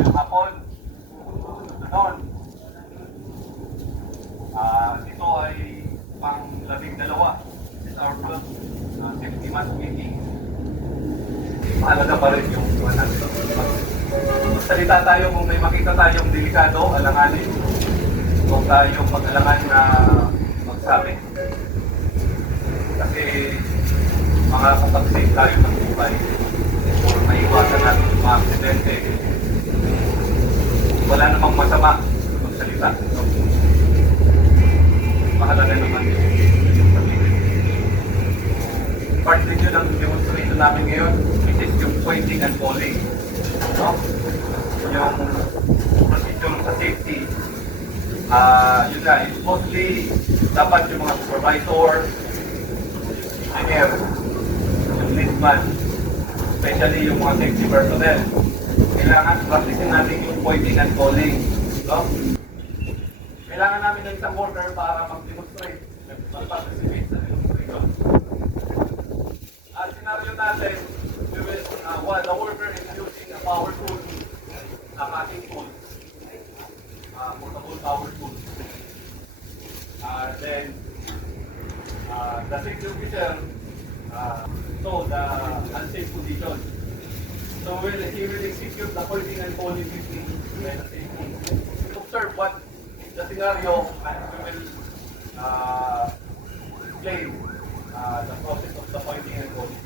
Ngayong hapon, noon, ito ay pang 12. This is our club, safety match meeting. Mahalaga pa rin yung magsalita tayo kung may makita tayong delikado, alanganin. Huwag tayong mag-alangan na magsabi. Kasi mga kapagsig tayo ng buhay. Kung maiwasan natin yung mga aksidente, wala namang masama magsalita. So, mahalaga naman yung pamilya. Part din yun ang demonstration namin ngayon, which is yung pointing and calling. No? Yung procedure sa safety. Yun nga, mostly dapat yung mga supervisor, engineer, yung leadman, especially yung mga safety personnel. Kailangan practicein natin yung pointing and calling. No? Kailangan namin ng isang worker para mag-demonstrate, mag-participate sa demonstration. Scenario natin, we will, while the worker is using a power tool, a cutting tool, portable power tool. Then, the safety officer saw the unsafe condition. So he will execute the pointing and calling technique by the safety. Observe what the scenario and we will explain the process of the pointing and calling.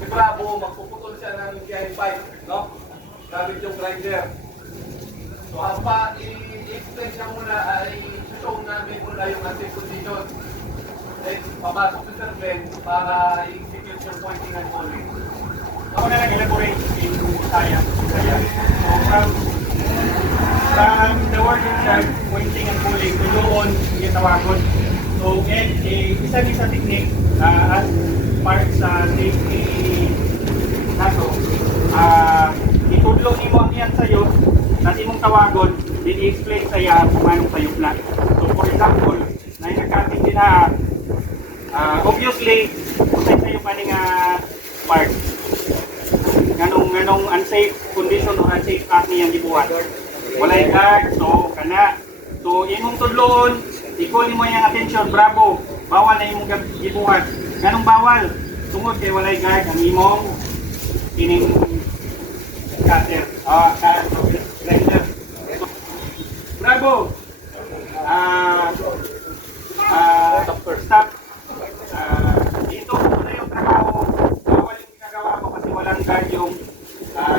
Si Bravo, magpuputol siya ng behind pipe, no? Gamit yung grinder. So, apa i-explain niya muna, i-show namin muna yung unsafe condition. Then, papasok si Sir Glenn para i-execute yung pointing and calling. Ako na nag-elaborate in science. So, from the word itself, pointing and calling, to doon yung tawagon. So, isa-isa technique as part sa safety nato. Itudlo ni mo ang yan sa'yo, at imong tawagon, din i-explain sa'ya kung anong sayop na. So, for example, na yung nagkating din obviously, usay sa'yo pa nga part. Ganong unsafe condition o unsafe act niyang gibuhat. Walay guard, so kana. So, imong tudloon, i-call mo yung attention, Bravo, bawal na imong gibuhat. Ganong bawal? Tungod kay walay guard ang imong kining cutter. Grinder. Bravo! Stop. Dito na yung trabaho. Bawal yung ginagawa mo kasi walang guard yung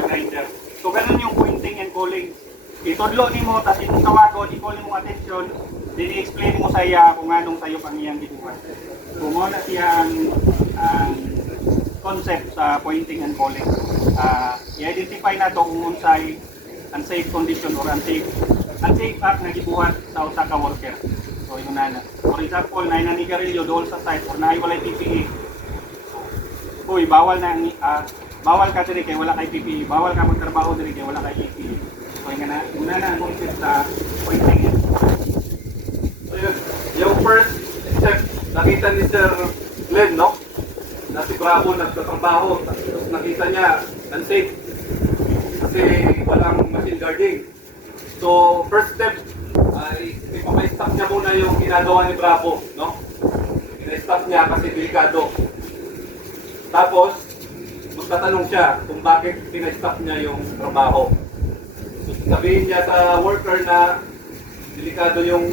grinder. So, ganun yung pointing and calling. Itudlo ni mo, tapos itong tawagon, i-call mo attention, then i-explain mo sa iya kung anong sayo pang iyang gibuhat. So, mo na siya ang concept sa pointing and calling. I-identify na ito kung unsay unsafe condition or unsafe act na gibuhat sa usa ka worker. So, yun na. For example, na naninigarilyo doon sa site or naiwalay PPE. Uy, bawal ka diri kay wala kay PPE. Bawal ka magtrabaho diri kay wala kay PPE. So, yun na. Una na ang concept sa pointing. So, yun. Yung first step, nakita ni Sir Glenn, no? Na si Bravo nagtatrabaho. Tapos nakita niya, unsafe. Kasi walang machine guarding. So, first step, ay ipapay-stop niya muna yung ginagawa ni Bravo, no? Ina-stop niya kasi delikado. Tapos, magtatanong siya kung bakit pina-stop niya yung trabaho. So, sabihin niya sa worker na delikado yung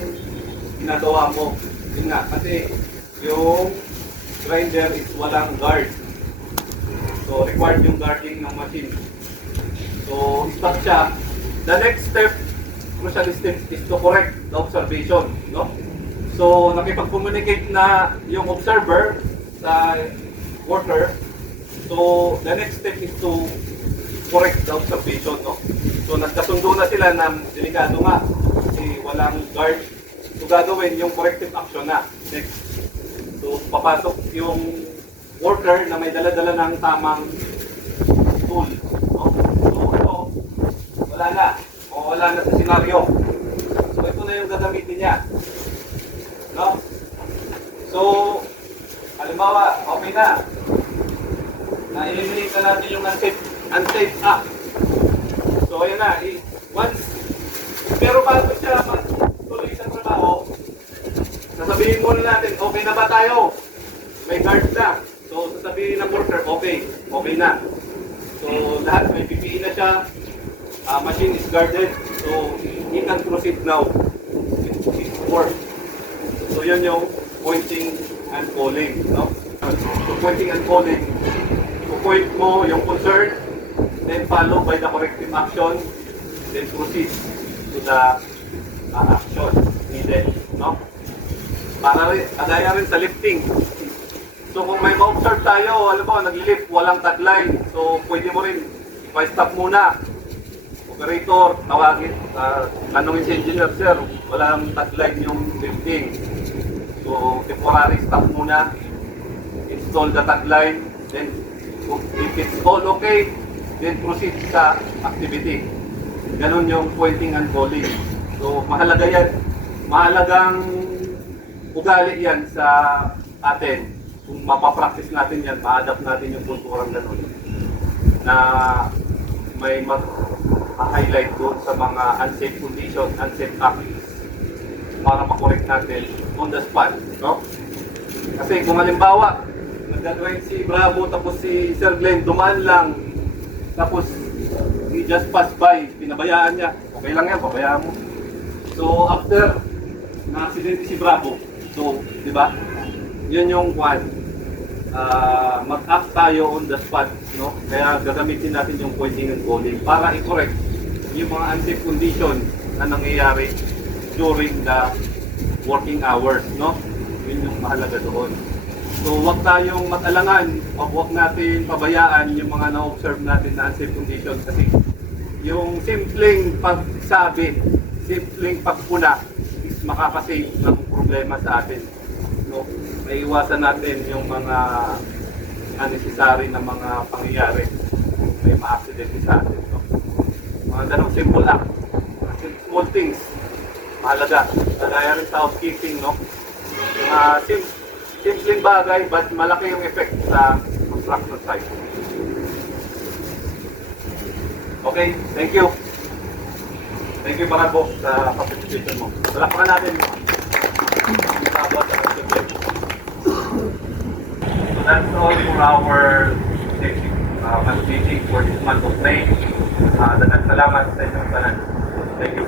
ginagawa mo. Yun nga, kasi yung grinder is walang guard. So, required yung guarding ng machine. So, stop siya. The next step, crucial step is to correct the observation, no? So, nakipag-communicate na yung observer sa worker. So, the next step is to correct the observation, no? So, nagkasundo na sila na delikado nga kasi walang guard. So, gagawin yung corrective action na. Next. So, papasok yung worker na may dala-dala ng tamang tool, no? So, ito, wala na. O wala na sa senaryo. So, ito na yung gagamitin niya. No? So, halimbawa, okay na. Na-eliminate na natin yung unsafe act. So, ayan na. Once, pero bago siya tuloy sa trabaho, sasabihin muna natin, okay na ba tayo? May guard na. So, sasabihin ng worker, okay na. So, lahat may PPE na siya. Machine is guarded. So, he can proceed now. It's work. So, yun yung pointing and calling. No? So, pointing and calling, point mo yung concern, then followed by the corrective action, then proceed to the action needed. No? Para rin, kagaya rin sa lifting. So kung may ma-observe tayo, alam mo, nag-lift, walang tagline. So pwede mo rin, pa-stop muna. Operator, tawagin, tanongin si engineer, sir, walang tagline yung lifting. So temporary stop muna, install the tagline, then if it's all okay, then proceed sa activity. Ganun yung pointing and calling. So mahalaga yan. Mahalagang ugali yan sa atin. Kung mapapractice natin yan, ma-adapt natin yung kulturang ganun. Na may mag-highlight doon sa mga unsafe conditions, unsafe acts para makorek natin on the spot. No? Kasi kung halimbawa, nag-drive si Bravo tapos si Sir Glenn dumaan lang tapos he just passed by, pinabayaan niya. Okay lang yan, pabayaan mo. So after na-accident si Bravo, so di ba? Yun yung one. Mag-act tayo on the spot, no? Kaya gagamitin natin yung pointing and calling para i-correct yung mga unsafe condition na nangyayari during the working hours, no? Yun yung mahalaga doon. So huwag tayong mag-alangan o huwag natin pabayaan yung mga na-observe natin na unsafe conditions kasi yung simpleng pagsabi, simpleng pagpuna is makakasave ng problema sa atin. No? May iwasan natin yung mga unnecessary na mga pangyayari. May ma-accident sa atin. No? Mga ganong simple act. Small things. Mahalaga. Kagaya rin sa housekeeping. No? Simpleng bagay but malaki yung effect sa construction site. Okay, thank you. Thank you Bravo sa participation mo. Palakpakan natin mo. So that's all for our meeting for this month of May. Dagang salamat sa inyong tanan. Thank you.